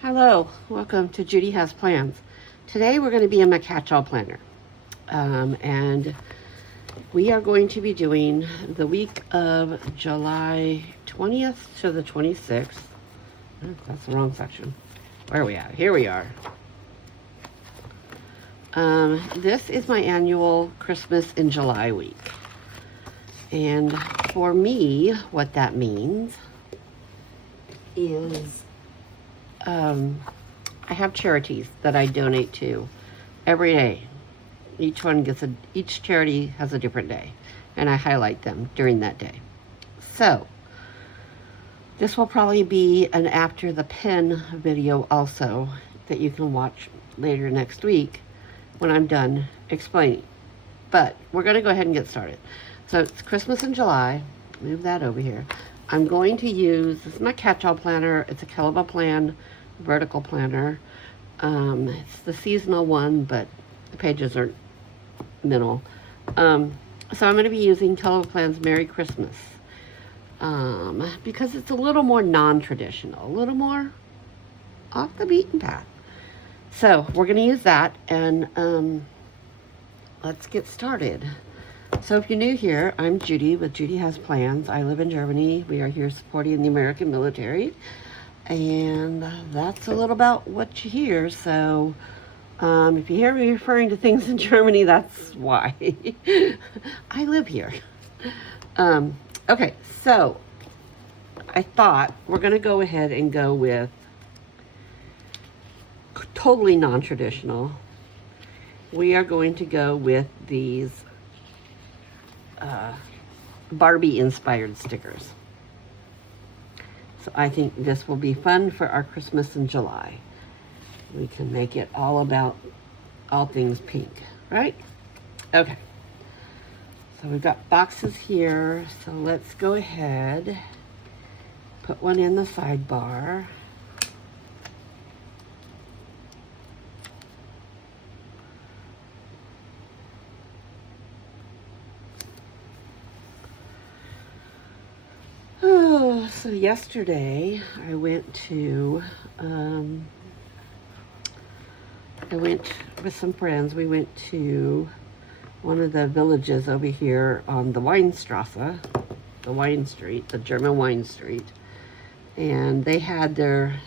Hello, welcome to Judy Has Plans. Today we're going to be in my Catchall planner. And we are going to be doing the week of July 20th to the 26th. Oh, that's the wrong section. Where are we at? Here we are. This is my annual Christmas in July week. And for me, what that means is I have charities that I donate to every day. Each charity has a different day, and I highlight them during that day. So this will probably be an after the pen video also that you can watch later next week when I'm done explaining. But we're going to go ahead and get started. So it's Christmas in July. Move that over here. I'm going to use, this is my Catchall planner. It's a Kelva Plan vertical planner. It's the seasonal one, but the pages are minimal. So I'm going to be using Kelva Plan's Merry Christmas because it's a little more non-traditional, a little more off the beaten path. So we're going to use that, and let's get started. So if you're new here, I'm Judy with Judy Has Plans. I live in Germany. We are here supporting the American military. And that's a little about what you hear. So if you hear me referring to things in Germany, that's why. I live here. Okay, so I thought we're going to go ahead and go with totally non-traditional. We are going to go with these Barbie inspired stickers. So I think this will be fun for our Christmas in July. We can make it all about all things pink, right? Okay. So we've got boxes here. So let's go ahead, put one in the sidebar. So yesterday I went with some friends. We went to one of the villages over here on the Weinstrasse, the wine street, the German wine street. And they had their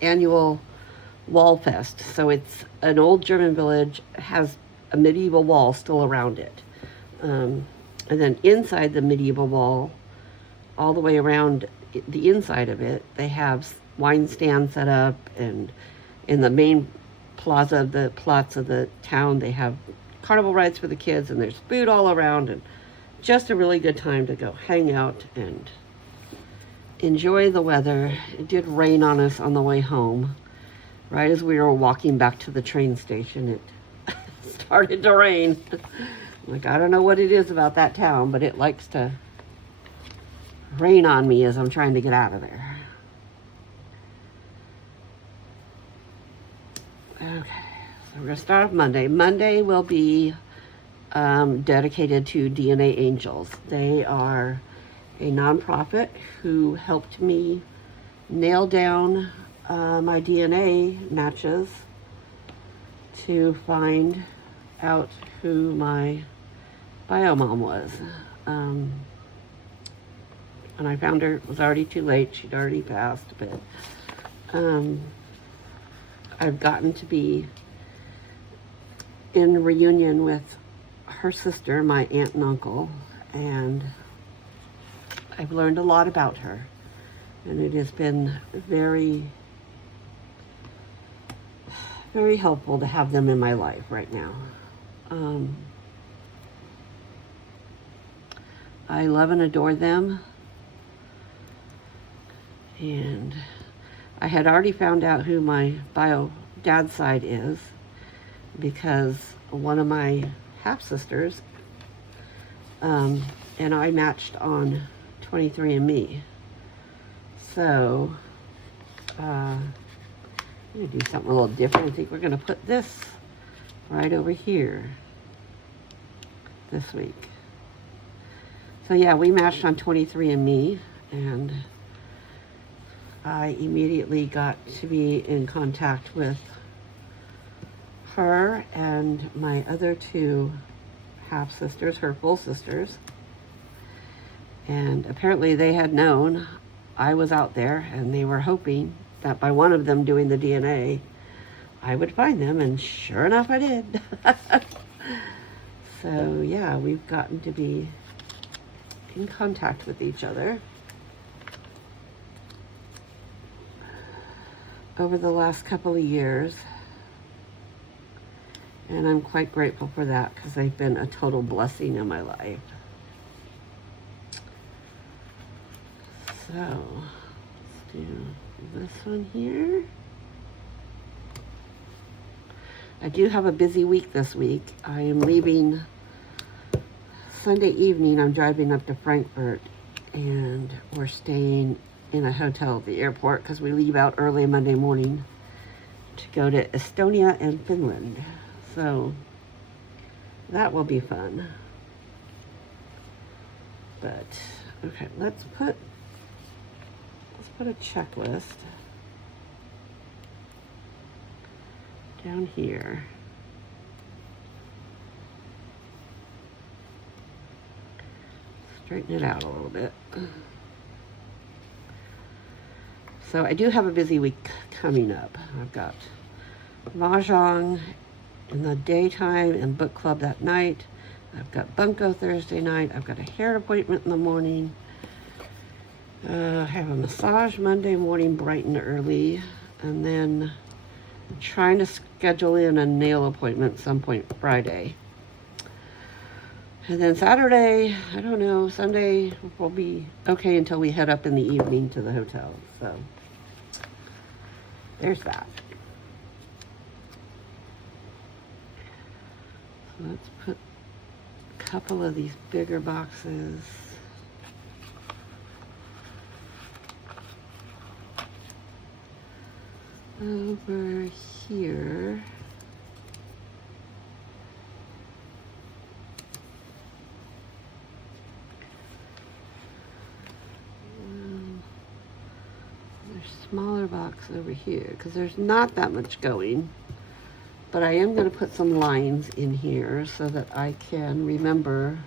annual wall fest. So it's an old German village, has a medieval wall still around it. And then inside the medieval wall, all the way around the inside of it, they have wine stands set up, and in the main plaza of the plots of the town, they have carnival rides for the kids, and there's food all around, and just a really good time to go hang out and enjoy the weather. It did rain on us on the way home. Right as we were walking back to the train station, it started to rain. Like, I don't know what it is about that town, but it likes to rain on me as I'm trying to get out of there. Okay, so we're going to start off Monday. Monday will be dedicated to DNA Angels. They are a nonprofit who helped me nail down my DNA matches to find out who my bio mom was. And I found her, it was already too late. She'd already passed, but I've gotten to be in reunion with her sister, my aunt and uncle, and I've learned a lot about her. And it has been very, very helpful to have them in my life right now. I love and adore them. And I had already found out who my bio dad's side is because one of my half-sisters and I matched on 23andMe. So I'm going to do something a little different. I think we're going to put this right over here this week. So yeah, we matched on 23andMe, and I immediately got to be in contact with her and my other two half-sisters, her full sisters. And apparently they had known I was out there, and they were hoping that by one of them doing the DNA, I would find them, and sure enough, I did. So yeah, we've gotten to be in contact with each other over the last couple of years. And I'm quite grateful for that, because they've been a total blessing in my life. So, let's do this one here. I do have a busy week this week. I am leaving Sunday evening. I'm driving up to Frankfurt, and we're staying in a hotel at the airport because we leave out early Monday morning to go to Estonia and Finland. So that will be fun. But okay, let's put a checklist down here. Straighten it out a little bit. So I do have a busy week coming up. I've got mahjong in the daytime and book club that night. I've got bunko Thursday night. I've got a hair appointment in the morning. I have a massage Monday morning bright and early, and then I'm trying to schedule in a nail appointment some point Friday. And then Saturday, I don't know, Sunday will be okay until we head up in the evening to the hotel. So there's that. So let's put a couple of these bigger boxes over here. There's a smaller box over here because there's not that much going, but I am going to put some lines in here so that I can remember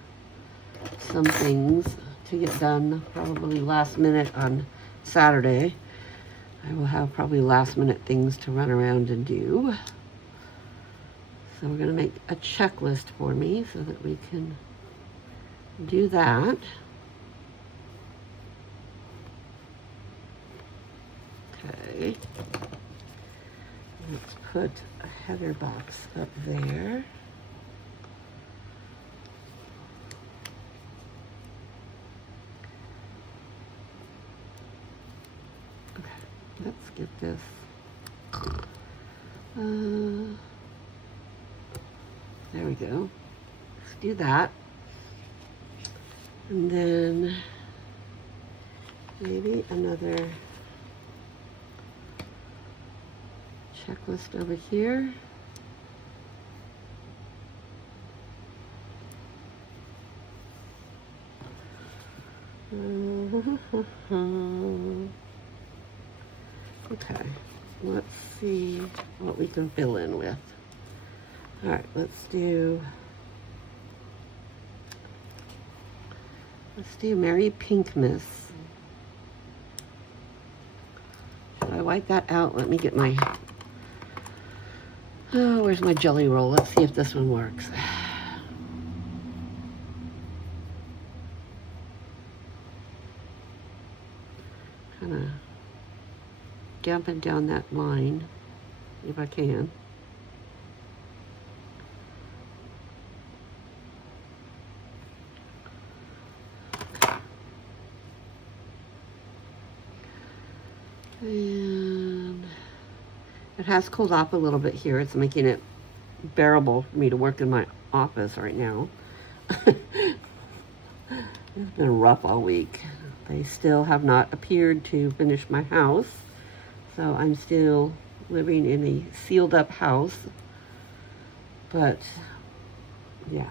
some things to get done probably last minute on Saturday. I will have probably last minute things to run around and do. So we're going to make a checklist for me so that we can do that. Okay. Let's put a header box up there. Let's get this. There we go. Let's do that. And then maybe another checklist over here. Okay, let's see what we can fill in with. All right, let's do Merry Pinkmas. Should I wipe that out? Let me get my, oh, where's my jelly roll? Let's see if this one works. Kind of dampen down that line if I can. And it has cooled off a little bit here. It's making it bearable for me to work in my office right now. It's been rough all week. They still have not appeared to finish my house. So I'm still living in a sealed up house, but yeah.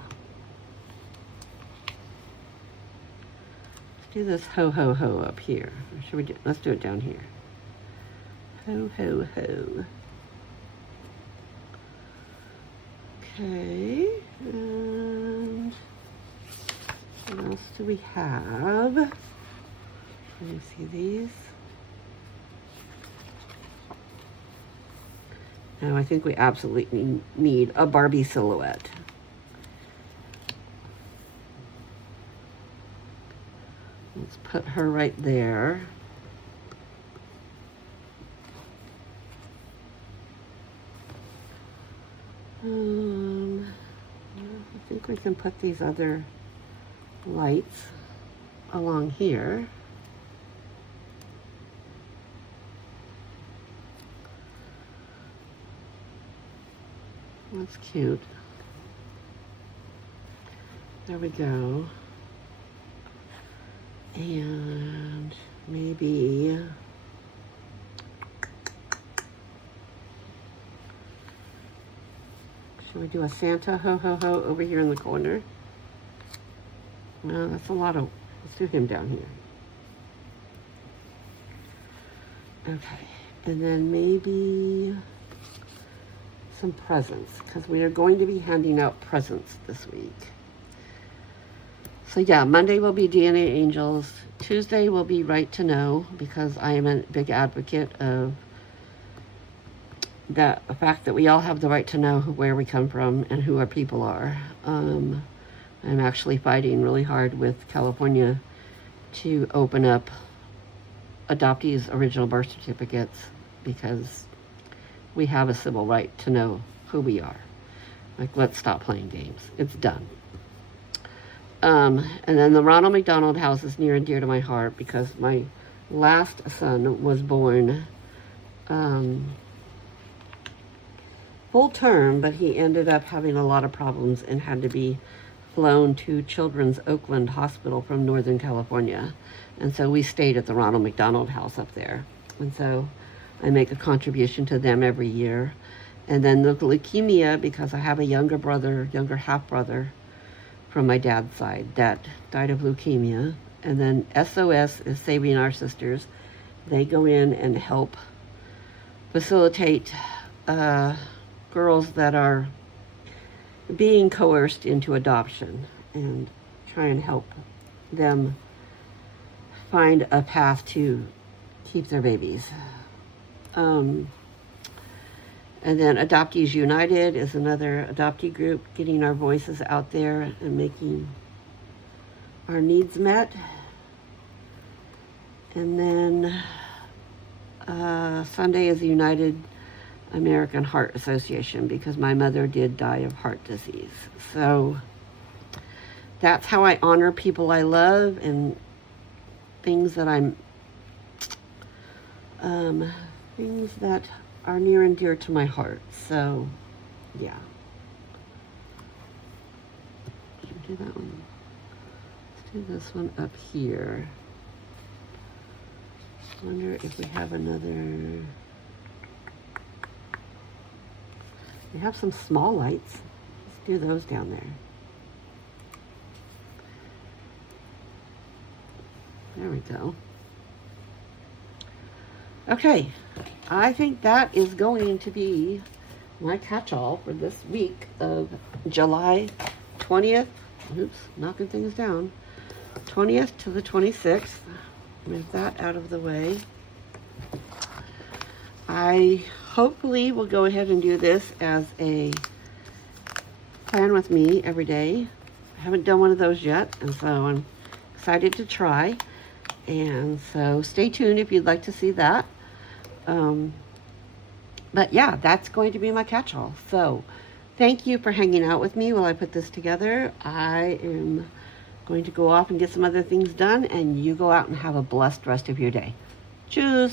Let's do this ho ho ho up here. Or should we let's do it down here. Ho, ho, ho. Okay, and what else do we have? Let me see these. Now I think we absolutely need a Barbie silhouette. Let's put her right there. I think we can put these other lights along here. That's cute. There we go. And maybe should we do a Santa ho ho ho over here in the corner? No, that's a lot of, let's do him down here. Okay, and then maybe some presents, because we are going to be handing out presents this week. So yeah, Monday will be DNA Angels. Tuesday will be Right to Know, because I am a big advocate of the fact that we all have the right to know where we come from and who our people are. I'm actually fighting really hard with California to open up adoptees' original birth certificates, because we have a civil right to know who we are. Like, let's stop playing games. It's done. And then the Ronald McDonald House is near and dear to my heart, because my last son was born full term, but he ended up having a lot of problems and had to be flown to Children's Oakland Hospital from Northern California. And so we stayed at the Ronald McDonald House up there. And so I make a contribution to them every year. And then the leukemia, because I have a younger half-brother from my dad's side that died of leukemia. And then SOS is Saving Our Sisters. They go in and help facilitate girls that are being coerced into adoption, and try and help them find a path to keep their babies. And then Adoptees United is another adoptee group, getting our voices out there and making our needs met. And then Sunday is the United American Heart Association, because my mother did die of heart disease. So that's how I honor people I love and things that things that are near and dear to my heart. So yeah. Should we do that one? Let's do this one up here. I wonder if we have another. We have some small lights. Let's do those down there. There we go. Okay, I think that is going to be my catch-all for this week of July 20th. Oops, knocking things down. 20th to the 26th. Move that out of the way. I hopefully will go ahead and do this as a plan with me every day. I haven't done one of those yet, and so I'm excited to try. And so stay tuned if you'd like to see that. But yeah, that's going to be my catch-all. So thank you for hanging out with me while I put this together. I am going to go off and get some other things done, and you go out and have a blessed rest of your day. Tschüss.